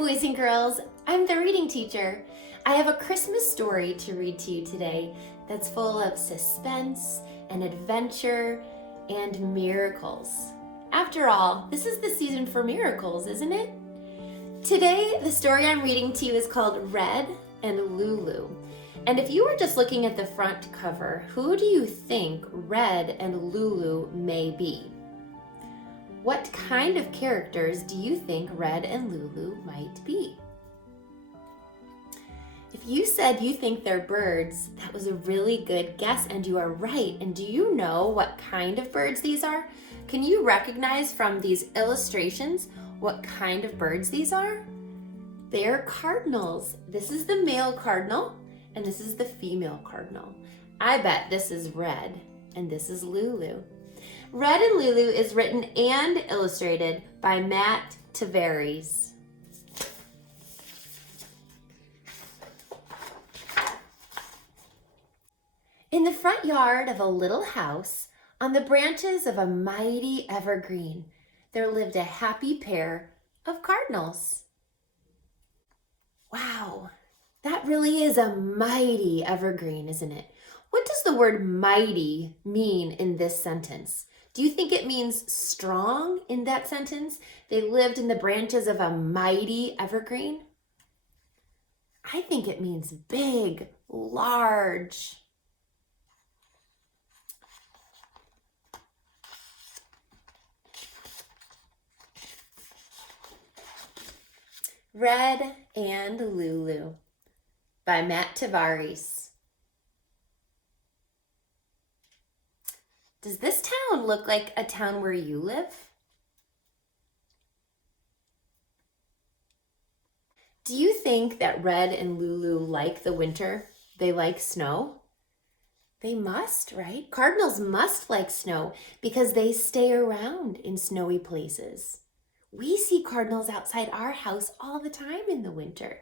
boys and girls. I'm the reading teacher. I have a Christmas story to read to you today that's full of suspense and adventure and miracles. After all, this is the season for miracles, isn't it? Today, the story I'm reading to you is called Red and Lulu. And if you were just looking at the front cover, who do you think Red and Lulu may be? What kind of characters do you think Red and Lulu might be? If you said you think they're birds, that was a really good guess, and you are right. And do you know what kind of birds these are? Can you recognize from these illustrations what kind of birds these are? They're cardinals. This is the male cardinal, and this is the female cardinal. I bet this is Red, and this is Lulu. Red and Lulu is written and illustrated by Matt Tavares. In the front yard of a little house, on the branches of a mighty evergreen, there lived a happy pair of cardinals. Wow, that really is a mighty evergreen, isn't it? What does the word mighty mean in this sentence? Do you think it means strong in that sentence? They lived in the branches of a mighty evergreen? I think it means big, large. Red and Lulu by Matt Tavares. Does this town look like a town where you live? Do you think that Red and Lulu like the winter? They like snow? They must, right? Cardinals must like snow because they stay around in snowy places. We see cardinals outside our house all the time in the winter.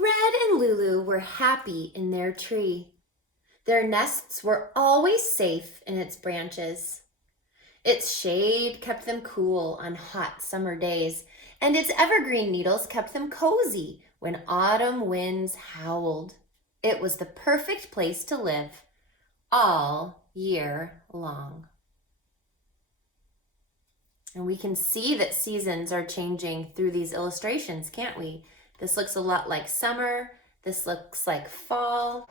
Red and Lulu were happy in their tree. Their nests were always safe in its branches. Its shade kept them cool on hot summer days, and its evergreen needles kept them cozy when autumn winds howled. It was the perfect place to live all year long. And we can see that seasons are changing through these illustrations, can't we? This looks a lot like summer. This looks like fall.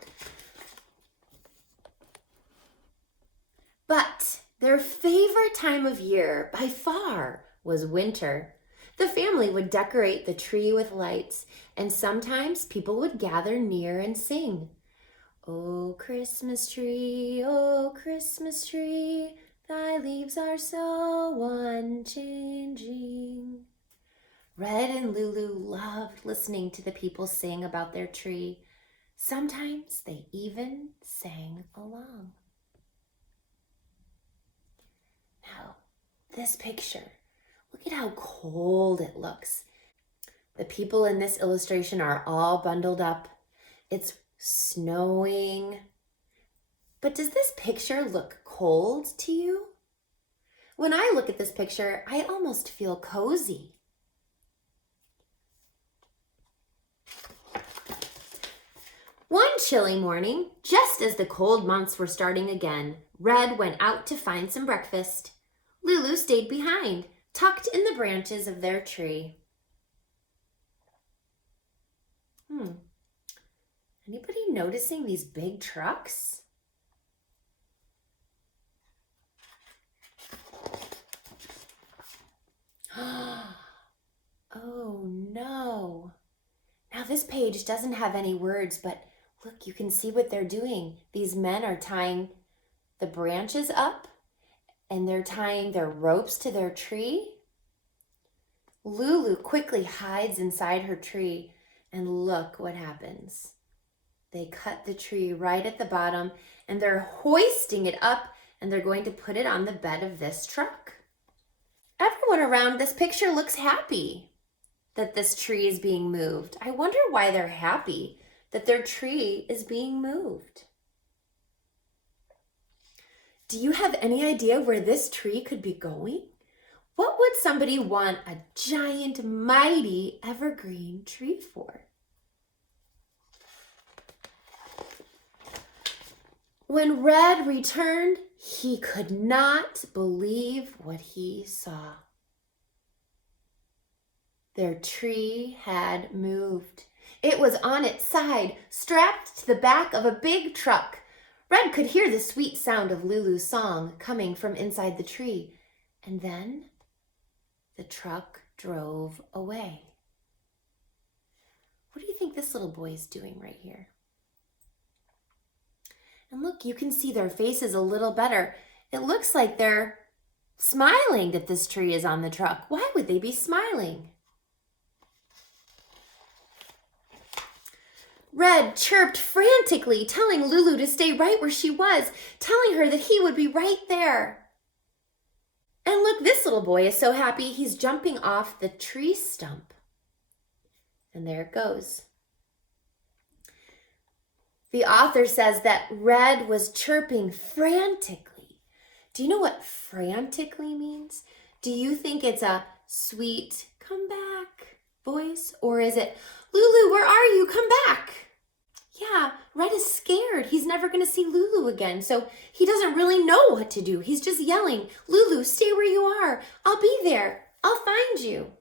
But their favorite time of year by far was winter. The family would decorate the tree with lights, and sometimes people would gather near and sing. Oh, Christmas tree, thy leaves are so unchanging. Red and Lulu loved listening to the people sing about their tree. Sometimes they even sang along. Now, this picture, look at how cold it looks. The people in this illustration are all bundled up. It's snowing. But does this picture look cold to you? When I look at this picture, I almost feel cozy. One chilly morning, just as the cold months were starting again, Red went out to find some breakfast. Lulu stayed behind, tucked in the branches of their tree. Anybody noticing these big trucks? Oh no. Now this page doesn't have any words, but look, you can see what they're doing. These men are tying the branches up, and they're tying their ropes to their tree. Lulu quickly hides inside her tree, and look what happens. They cut the tree right at the bottom, and they're hoisting it up, and they're going to put it on the bed of this truck. Everyone around this picture looks happy that this tree is being moved. I wonder why they're happy that their tree is being moved. Do you have any idea where this tree could be going? What would somebody want a giant, mighty evergreen tree for? When Red returned, he could not believe what he saw. Their tree had moved. It was on its side, strapped to the back of a big truck. Red could hear the sweet sound of Lulu's song coming from inside the tree. And then the truck drove away. What do you think this little boy is doing right here? And look, you can see their faces a little better. It looks like they're smiling that this tree is on the truck. Why would they be smiling? Red chirped frantically, telling Lulu to stay right where she was, telling her that he would be right there. And look, this little boy is so happy he's jumping off the tree stump. And there it goes. The author says that Red was chirping frantically. Do you know what frantically means? Do you think it's a sweet, come back voice? Or is it, Lulu, where are you? Come back. Yeah, Red is scared. He's never going to see Lulu again, so he doesn't really know what to do. He's just yelling, Lulu, stay where you are. I'll be there. I'll find you.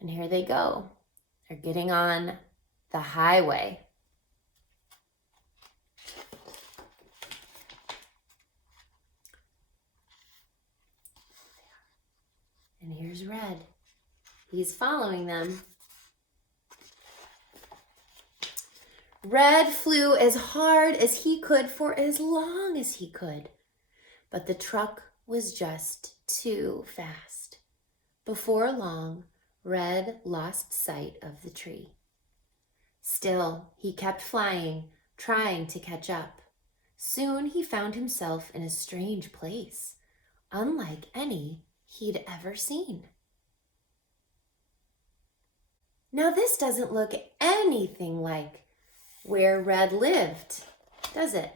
And here they go. They're getting on the highway. And here's Red. He's following them. Red flew as hard as he could for as long as he could, but the truck was just too fast. Before long, Red lost sight of the tree. Still, he kept flying, trying to catch up. Soon he found himself in a strange place, unlike any he'd ever seen. Now this doesn't look anything like where Red lived, does it?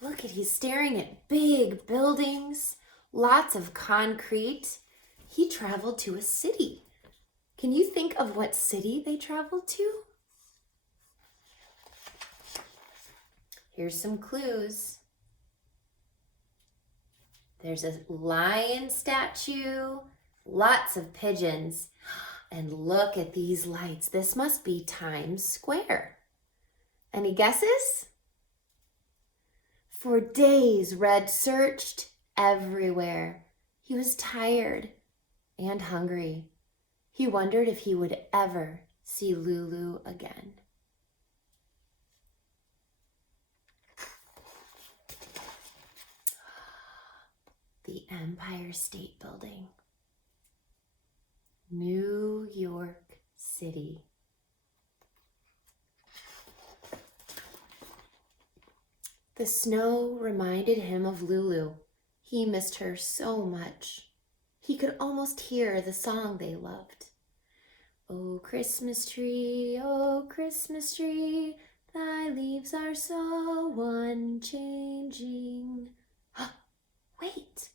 Look at, he's staring at big buildings, lots of concrete. He traveled to a city. Can you think of what city they traveled to? Here's some clues. There's a lion statue, lots of pigeons. And look at these lights. This must be Times Square. Any guesses? For days, Red searched everywhere. He was tired and hungry. He wondered if he would ever see Lulu again. The Empire State Building. New York City. The snow reminded him of Lulu. He missed her so much. He could almost hear the song they loved. Oh, Christmas tree, thy leaves are so unchanging. Wait.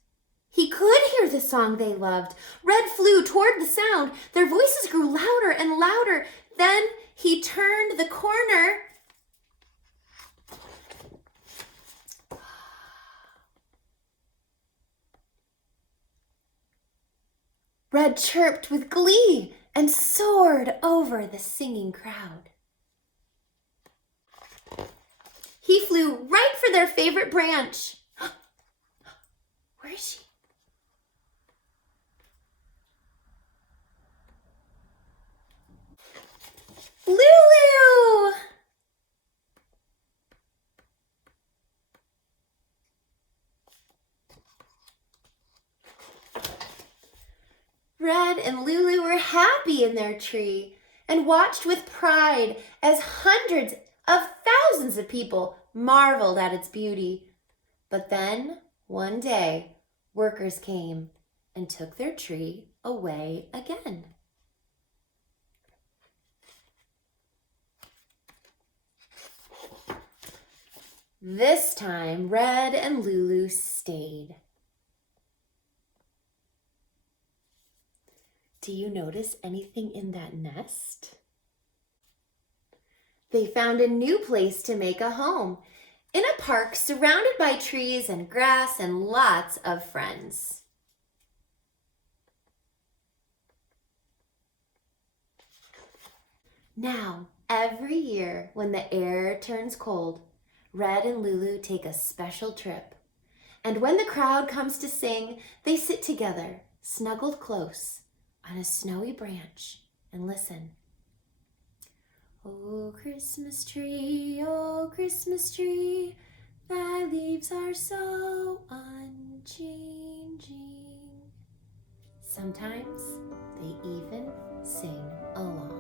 He could hear the song they loved. Red flew toward the sound. Their voices grew louder and louder. Then he turned the corner. Red chirped with glee and soared over the singing crowd. He flew right for their favorite branch. Where is she? Lulu! Red and Lulu were happy in their tree and watched with pride as hundreds of thousands of people marveled at its beauty. But then, one day, workers came and took their tree away again. This time, Red and Lulu stayed. Do you notice anything in that nest? They found a new place to make a home, in a park surrounded by trees and grass and lots of friends. Now, every year when the air turns cold, Red and Lulu take a special trip. And when the crowd comes to sing, they sit together, snuggled close, on a snowy branch and listen. Oh, Christmas tree, thy leaves are so unchanging. Sometimes they even sing along.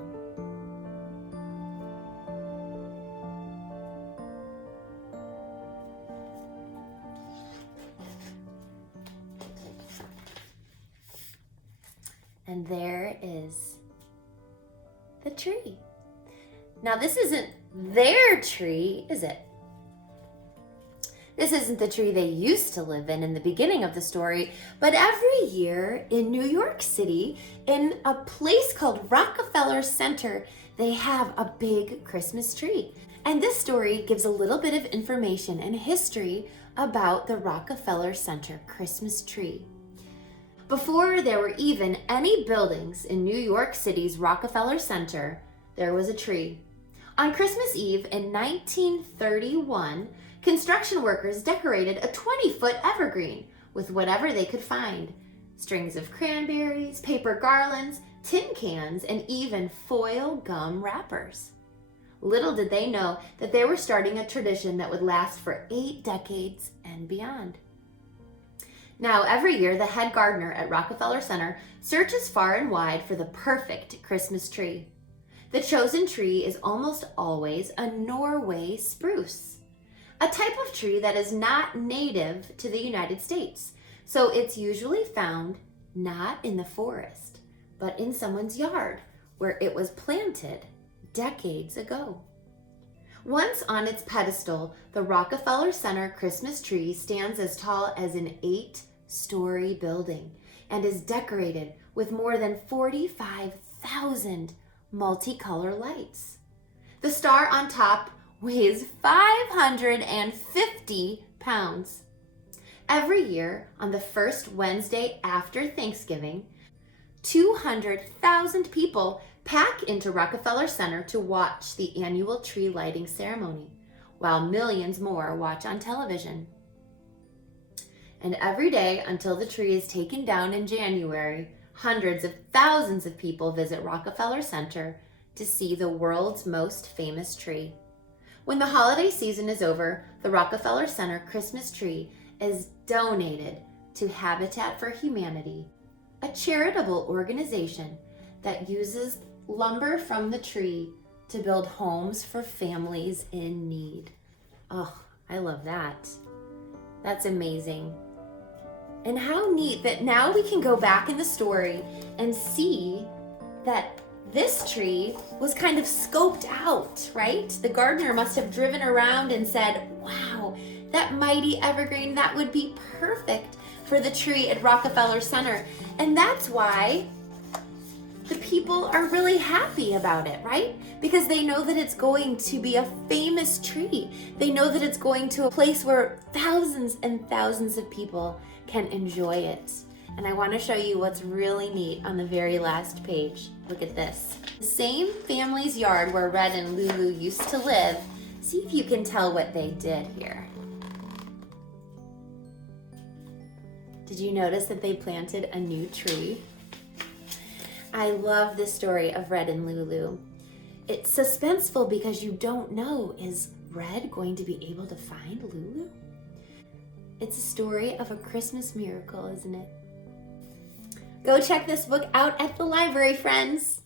And there is the tree. Now, this isn't their tree, is it? This isn't the tree they used to live in the beginning of the story, but every year in New York City, in a place called Rockefeller Center, they have a big Christmas tree. And this story gives a little bit of information and history about the Rockefeller Center Christmas tree. Before there were even any buildings in New York City's Rockefeller Center, there was a tree. On Christmas Eve in 1931, construction workers decorated a 20-foot evergreen with whatever they could find. Strings of cranberries, paper garlands, tin cans, and even foil gum wrappers. Little did they know that they were starting a tradition that would last for 8 decades and beyond. Now, every year, the head gardener at Rockefeller Center searches far and wide for the perfect Christmas tree. The chosen tree is almost always a Norway spruce, a type of tree that is not native to the United States. So it's usually found not in the forest, but in someone's yard where it was planted decades ago. Once on its pedestal, the Rockefeller Center Christmas tree stands as tall as an 8-story building and is decorated with more than 45,000 multicolor lights. The star on top weighs 550 pounds. Every year, on the first Wednesday after Thanksgiving, 200,000 people pack into Rockefeller Center to watch the annual tree lighting ceremony, while millions more watch on television. And every day until the tree is taken down in January, hundreds of thousands of people visit Rockefeller Center to see the world's most famous tree. When the holiday season is over, the Rockefeller Center Christmas tree is donated to Habitat for Humanity, a charitable organization that uses lumber from the tree to build homes for families in need. Oh, I love that. That's amazing. And how neat that now we can go back in the story and see that this tree was kind of scoped out, right? The gardener must have driven around and said, wow, that mighty evergreen, that would be perfect for the tree at Rockefeller Center. And that's why the people are really happy about it, right? Because they know that it's going to be a famous tree. They know that it's going to a place where thousands and thousands of people can enjoy it. And I want to show you what's really neat on the very last page. Look at this. The same family's yard where Red and Lulu used to live. See if you can tell what they did here. Did you notice that they planted a new tree? I love this story of Red and Lulu. It's suspenseful because you don't know, is Red going to be able to find Lulu? It's a story of a Christmas miracle, isn't it? Go check this book out at the library, friends.